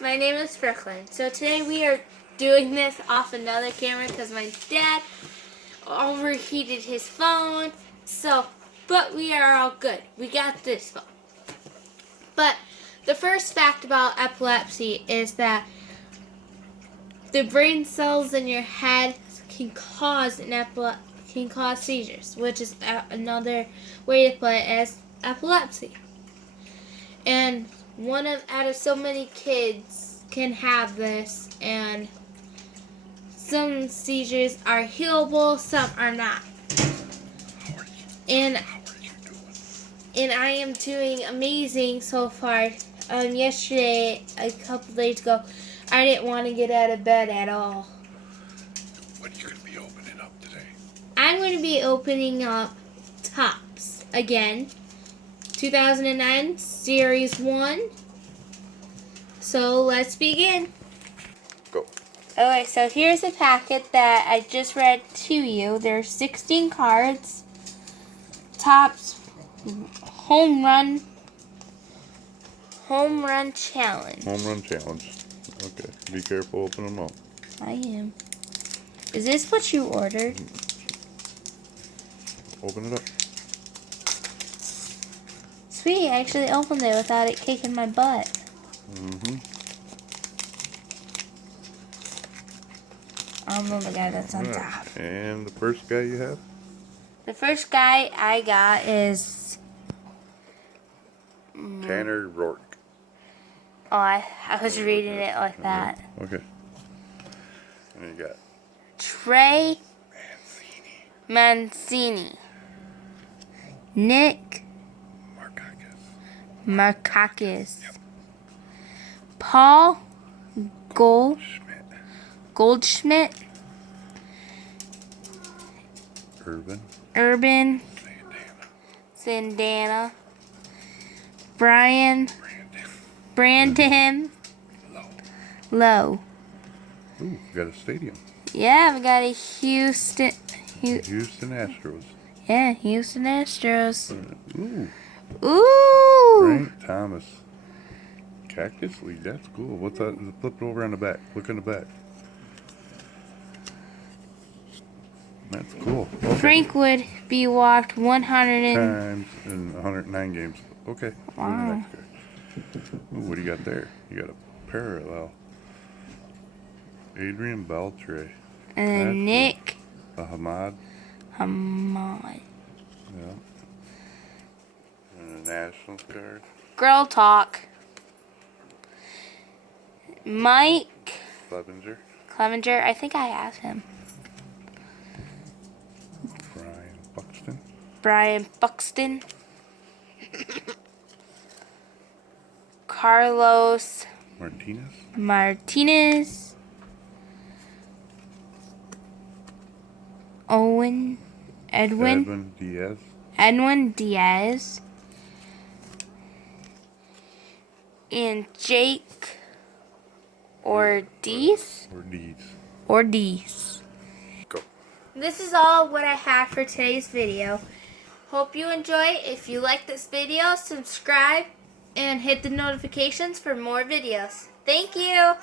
My name is Brooklyn. So today we are doing this off another camera because my dad overheated his phone. But we are all good. We got this phone. But the first fact about epilepsy is that the brain cells in your head can cause seizures, which is another way to put it as epilepsy. And out of so many kids can have this, and some seizures are healable, some are not. And I am doing amazing so far. Yesterday, a couple days ago, I didn't want to get out of bed at all. What are you going to be opening up today? I'm going to be opening up Tops again. 2009 Series 1. So let's begin. Go. Okay, so here's a packet that I just read to you. There's 16 cards. Tops Home Run Challenge. Home run challenge. Okay. Be careful opening them up. I am. Is this what you ordered? Open it up. Sweet, I actually opened it without it kicking my butt. Mm-hmm. I don't know the guy that's on top. And the first guy you have? The first guy I got is Tanner Rourke. Oh, I was reading it like that. Okay. And you got Trey Mancini. Nick Markakis. Yep. Paul Goldschmidt. Urban Sandana. Brandon Lowe. Ooh, we got a stadium. Yeah, we got a Houston Astros. Yeah, Houston Astros. Ooh. Frank Thomas. Cactus League, that's cool. What's that? Flip it over on the back. Look in the back. That's cool. Okay. Frank would be walked 100 times in 109 games. Okay. Wow. Ooh, what do you got there? You got a parallel. Adrian Beltre. And then that's Nick cool. Hamad. Yeah. And a Nationals card. Girl Talk. Mike Clevenger. I think I have him. Brian Buxton. Carlos Martinez. Edwin Diaz. And Jake Ortiz. Go. This is all what I have for today's video. Hope you enjoy. If you like this video, subscribe and hit the notifications for more videos. Thank you.